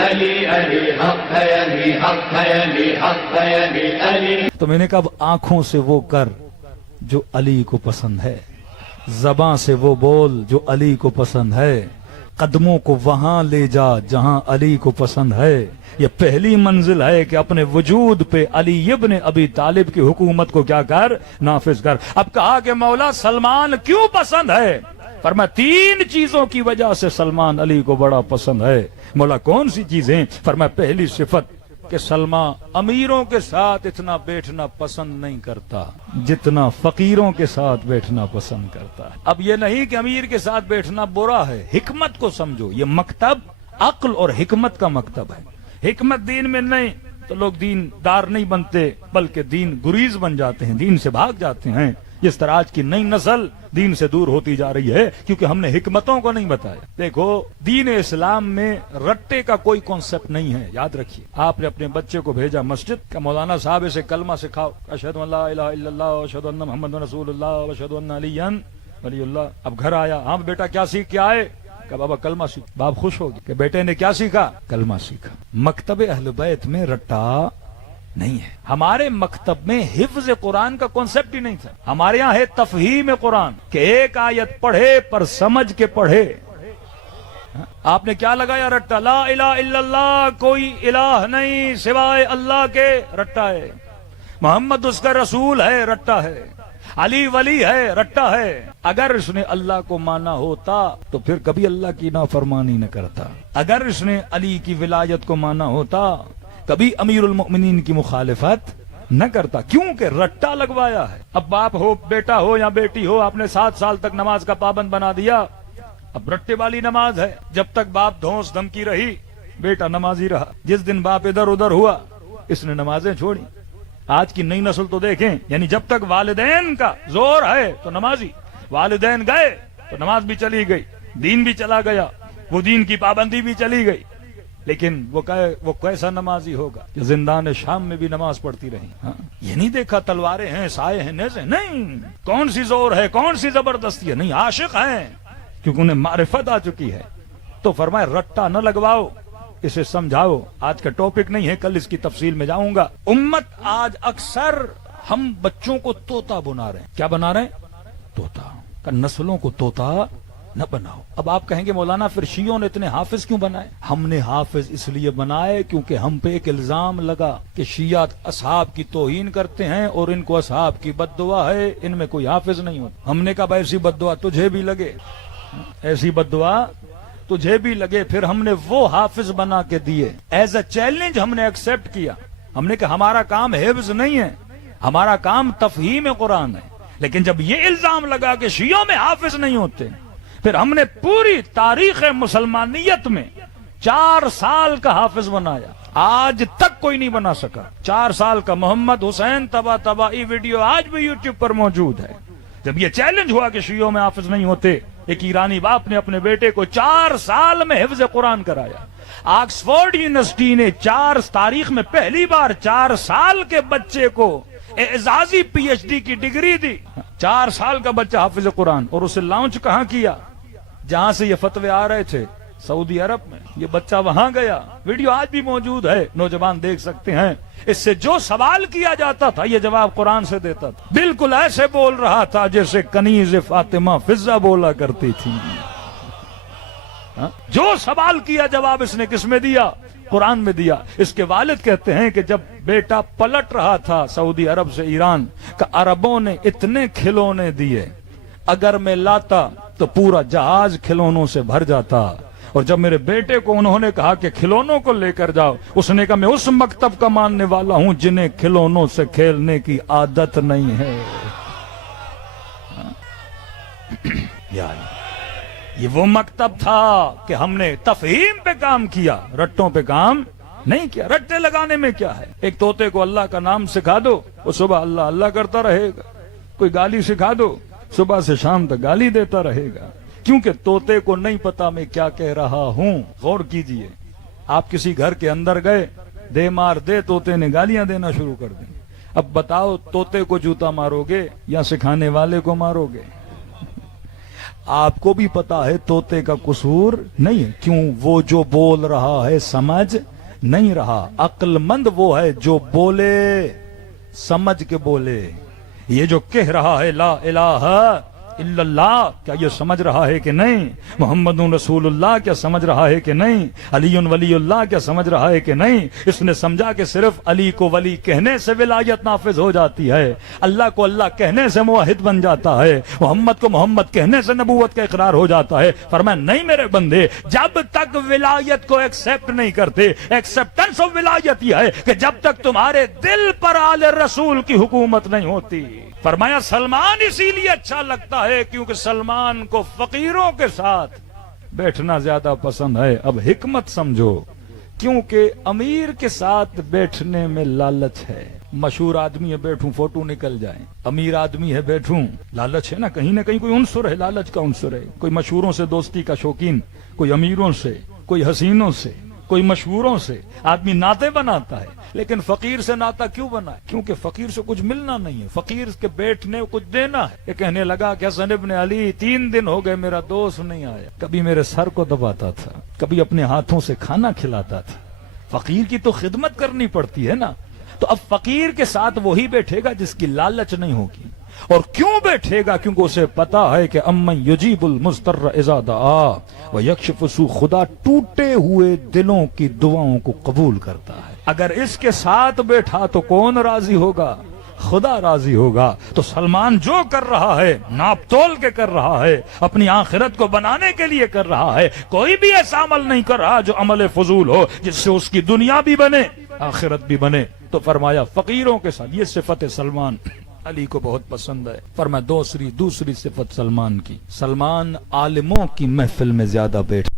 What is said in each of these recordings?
علی علی حق ہے علی حق ہے علی حق ہے علی علی. تو میں نے کہا اب آنکھوں سے وہ کر جو علی کو پسند ہے، زباں سے وہ بول جو علی کو پسند ہے، قدموں کو وہاں لے جا جہاں علی کو پسند ہے. یہ پہلی منزل ہے کہ اپنے وجود پہ علی ابن ابی طالب کی حکومت کو کیا کر، نافذ کر. اب کہا کہ مولا سلمان کیوں پسند ہے؟ فرمایا تین چیزوں کی وجہ سے سلمان علی کو بڑا پسند ہے. مولا کون سی چیزیں؟ فرمایا پہلی صفت کہ سلمان امیروں کے ساتھ اتنا بیٹھنا پسند نہیں کرتا جتنا فقیروں کے ساتھ بیٹھنا پسند کرتا ہے. اب یہ نہیں کہ امیر کے ساتھ بیٹھنا برا ہے، حکمت کو سمجھو. یہ مکتب عقل اور حکمت کا مکتب ہے. حکمت دین میں نہیں تو لوگ دین دار نہیں بنتے بلکہ دین گریز بن جاتے ہیں، دین سے بھاگ جاتے ہیں. جس طرح آج کی نئی نسل دین سے دور ہوتی جا رہی ہے کیونکہ ہم نے حکمتوں کو نہیں بتایا. دیکھو دین اسلام میں رٹے کا کوئی کانسیپٹ نہیں ہے. یاد رکھیے آپ نے اپنے بچے کو بھیجا مسجد کہ مولانا صاحب اسے کلمہ سکھاؤ، اشہد ان لا الہ الا اللہ واشہد ان محمد رسول اللہ واشہد ان علی ولی اللہ. اب گھر آیا، ہاں بیٹا کیا سیکھ کے آئے؟ کہ بابا کلمہ سیکھ. باپ خوش ہو گیا کہ بیٹے نے کیا سیکھا؟ کلمہ سیکھا. مکتب اہل بیت میں رٹا نہیں ہے. ہمارے مکتب میں حفظ قرآن کا کانسیپٹ ہی نہیں تھا. ہمارے یہاں ہے تفہیم قرآن کہ ایک آیت پڑھے پر سمجھ کے پڑھے. آپ نے کیا لگایا؟ رٹا. لا الہ الا اللہ، کوئی الہ نہیں سوائے اللہ کے، رٹا ہے. محمد اس کا رسول ہے، رٹا ہے. علی ولی ہے، رٹا ہے. اگر اس نے اللہ کو مانا ہوتا تو پھر کبھی اللہ کی نافرمانی نہ کرتا. اگر اس نے علی کی ولایت کو مانا ہوتا کبھی امیر المؤمنین کی مخالفت نہ کرتا. کیونکہ رٹا لگوایا ہے. اب باپ ہو، بیٹا ہو یا بیٹی ہو، آپ نے 7 سال تک نماز کا پابند بنا دیا. اب رٹے والی نماز ہے. جب تک باپ دھونس دھمکی رہی بیٹا نمازی رہا. جس دن باپ ادھر ادھر ہوا اس نے نمازیں چھوڑی. آج کی نئی نسل تو دیکھیں، یعنی جب تک والدین کا زور ہے تو نمازی، والدین گئے تو نماز بھی چلی گئی، دین بھی چلا گیا، وہ دین کی پابندی بھی چلی گئی. لیکن وہ کیسا نمازی ہوگا کہ زندان شام میں بھی نماز پڑھتی رہی. ہاں یہ نہیں دیکھا تلواریں ہیں، سائے ہیں، نیزے نہیں. کون سی زور ہے، کون سی زبردستی ہے؟ نہیں، عاشق ہیں کیونکہ انہیں معرفت آ چکی ہے. تو فرمایا رٹا نہ لگواؤ، اسے سمجھاؤ. آج کا ٹاپک نہیں ہے، کل اس کی تفصیل میں جاؤں گا. امت آج اکثر ہم بچوں کو طوطا بنا رہے ہیں. کیا بنا رہے ہیں؟ طوطا. کہ نسلوں کو طوطا نہ بناؤ. اب آپ کہیں گے مولانا پھر شیعوں نے اتنے حافظ کیوں بنائے؟ ہم نے حافظ اس لیے بنائے کیونکہ ہم پہ ایک الزام لگا کہ شیعہ اصحاب کی توہین کرتے ہیں اور ان کو اصحاب کی بد دعا ہے، ان میں کوئی حافظ نہیں ہوتا. ہم نے کہا ایسی بد دعا تجھے بھی لگے، ایسی بد دعا تجھے بھی لگے. پھر ہم نے وہ حافظ بنا کے دیے. ایز اے چیلنج ہم نے ایکسپٹ کیا. ہم نے کہا ہمارا کام حفظ نہیں ہے، ہمارا کام تفہیم قرآن ہے. لیکن جب یہ الزام لگا کہ شیعوں میں حافظ نہیں ہوتے، پھر ہم نے پوری تاریخ مسلمانیت میں 4 سال کا حافظ بنایا. آج تک کوئی نہیں بنا سکا. 4 سال کا محمد حسین طبائی ویڈیو آج بھی یوٹیوب پر موجود ہے. جب یہ چیلنج ہوا کہ شیعوں میں حافظ نہیں ہوتے، ایک ایرانی باپ نے اپنے بیٹے کو 4 سال میں حفظ قرآن کرایا. آکسفورڈ یونیورسٹی نے تاریخ میں پہلی بار 4 سال کے بچے کو اعزازی پی ایچ ڈی کی ڈگری دی. 4 سال کا بچہ حافظ قرآن. اور اسے لانچ کہاں کیا؟ جہاں سے یہ فتوے آ رہے تھے، سعودی عرب میں. یہ بچہ وہاں گیا. ویڈیو آج بھی موجود ہے، نوجوان دیکھ سکتے ہیں. اس سے جو سوال کیا جاتا تھا یہ جواب قرآن سے دیتا تھا. بالکل ایسے بول رہا تھا جیسے کنیز فاطمہ فضہ بولا کرتی تھی. جو سوال کیا جواب اس نے کس میں دیا؟ قرآن میں دیا. اس کے والد کہتے ہیں کہ جب بیٹا پلٹ رہا تھا سعودی عرب سے ایران، کہ عربوں نے اتنے کھلونے دیے، اگر میں لاتا تو پورا جہاز کھلونوں سے بھر جاتا. اور جب میرے بیٹے کو انہوں نے کہا کہ کھلونوں کو لے کر جاؤ، اس نے کہا میں اس مکتب کا ماننے والا ہوں جنہیں کھلونوں سے کھیلنے کی عادت نہیں ہے. یہ وہ مکتب تھا کہ ہم نے تفہیم پہ کام کیا، رٹوں پہ کام نہیں کیا. رٹے لگانے میں کیا ہے؟ ایک طوطے کو اللہ کا نام سکھا دو، وہ صبح اللہ اللہ کرتا رہے گا. کوئی گالی سکھا دو، صبح سے شام تک گالی دیتا رہے گا. کیونکہ طوطے کو نہیں پتا میں کیا کہہ رہا ہوں. غور کیجئے، آپ کسی گھر کے اندر گئے، دے مار دے، طوطے نے گالیاں دینا شروع کر دی. اب بتاؤ طوطے کو جوتا مارو گے یا سکھانے والے کو مارو گے؟ آپ کو بھی پتا ہے طوطے کا قصور نہیں ہے، کیوں وہ جو بول رہا ہے سمجھ نہیں رہا، عقل مند وہ ہے جو بولے سمجھ کے بولے۔ یہ جو کہہ رہا ہے لا الہ الا اللہ، کیا یہ سمجھ رہا ہے کہ نہیں؟ محمد رسول اللہ کیا سمجھ رہا ہے کہ نہیں؟ علی ولی اللہ کیا سمجھ رہا ہے کہ نہیں؟ اس نے سمجھا کہ صرف علی کو ولی کہنے سے ولایت نافذ ہو جاتی ہے، اللہ کو اللہ کہنے سے موحد بن جاتا ہے، محمد کو محمد کہنے سے نبوت کا اقرار ہو جاتا ہے۔ فرمایا نہیں میرے بندے، جب تک ولایت کو ایکسپٹ نہیں کرتے، ایکسپٹنس آف ولایت یہ ہے کہ جب تک تمہارے دل پر آل رسول کی حکومت نہیں ہوتی۔ فرمایا سلمان اسی لیے اچھا لگتا ہے کیونکہ سلمان کو فقیروں کے ساتھ بیٹھنا زیادہ پسند ہے۔ اب حکمت سمجھو، کیونکہ امیر کے ساتھ بیٹھنے میں لالچ ہے۔ مشہور آدمی ہے بیٹھوں فوٹو نکل جائیں، امیر آدمی ہے بیٹھوں، لالچ ہے نا، کہیں نہ کہیں کوئی عنصر ہے، لالچ کا عنصر ہے۔ کوئی مشہوروں سے دوستی کا شوقین، کوئی امیروں سے، کوئی حسینوں سے، کوئی مشہوروں سے آدمی ناطے بناتا ہے، لیکن فقیر سے ناطا کیوں بنا ہے؟ کیونکہ فقیر سے کچھ ملنا نہیں ہے، فقیر کے بیٹھنے کچھ دینا ہے۔ یہ کہنے لگا کہ حسن ابن علی 3 دن ہو گئے میرا دوست نہیں آیا، کبھی میرے سر کو دباتا تھا، کبھی اپنے ہاتھوں سے کھانا کھلاتا تھا۔ فقیر کی تو خدمت کرنی پڑتی ہے نا، تو اب فقیر کے ساتھ وہی بیٹھے گا جس کی لالچ نہیں ہوگی۔ اور کیوں بیٹھے گا؟ کیونکہ اسے پتا ہے کہ امن یجیب المضطر اذا دعا ویکشف السوء، خدا ٹوٹے ہوئے دلوں کی دعاؤں کو قبول کرتا ہے۔ اگر اس کے ساتھ بیٹھا تو کون راضی ہوگا؟ خدا راضی ہوگا۔ تو سلمان جو کر رہا ہے ناپ تول کے کر رہا ہے، اپنی آخرت کو بنانے کے لیے کر رہا ہے، کوئی بھی ایسا عمل نہیں کر رہا جو عمل فضول ہو، جس سے اس کی دنیا بھی بنے آخرت بھی بنے۔ تو فرمایا فقیروں کے ساتھ، یہ صفت سلمان علی کو بہت پسند ہے۔ فرمایا دوسری صفت سلمان کی، سلمان عالموں کی محفل میں زیادہ بیٹھ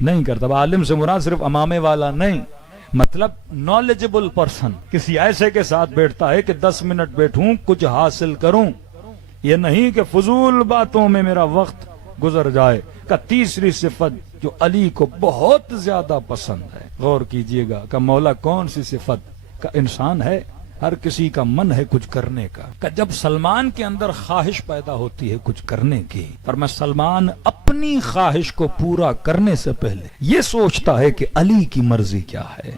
نہیں کرتا۔ عالم سے مراد صرف امامے والا نہیں، مطلب نالجبل پرسن، کسی ایسے کے ساتھ بیٹھتا ہے کہ 10 منٹ بیٹھوں کچھ حاصل کروں، یہ نہیں کہ فضول باتوں میں میرا وقت گزر جائے۔ کا تیسری صفت جو علی کو بہت زیادہ پسند ہے، غور کیجئے گا کہ مولا کون سی صفت کا انسان ہے، ہر کسی کا من ہے کچھ کرنے کا، کہ جب سلمان کے اندر خواہش پیدا ہوتی ہے کچھ کرنے کی، پر میں سلمان اپنی خواہش کو پورا کرنے سے پہلے یہ سوچتا ہے کہ علی کی مرضی کیا ہے۔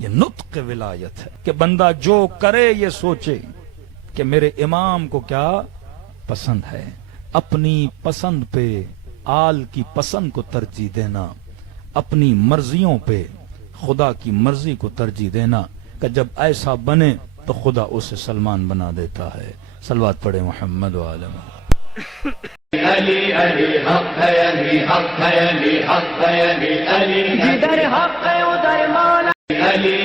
یہ نطق ولایت ہے کہ بندہ جو کرے یہ سوچے کہ میرے امام کو کیا پسند ہے، اپنی پسند پہ آل کی پسند کو ترجیح دینا، اپنی مرضیوں پہ خدا کی مرضی کو ترجیح دینا، کہ جب ایسا بنے تو خدا اسے سلمان بنا دیتا ہے۔ صلوات پڑھے محمد و آل محمد۔ علی علی حق ہے، علی حق ہے، علی حق ہے، علی علی جدھر حق ہے ادھر مولا علی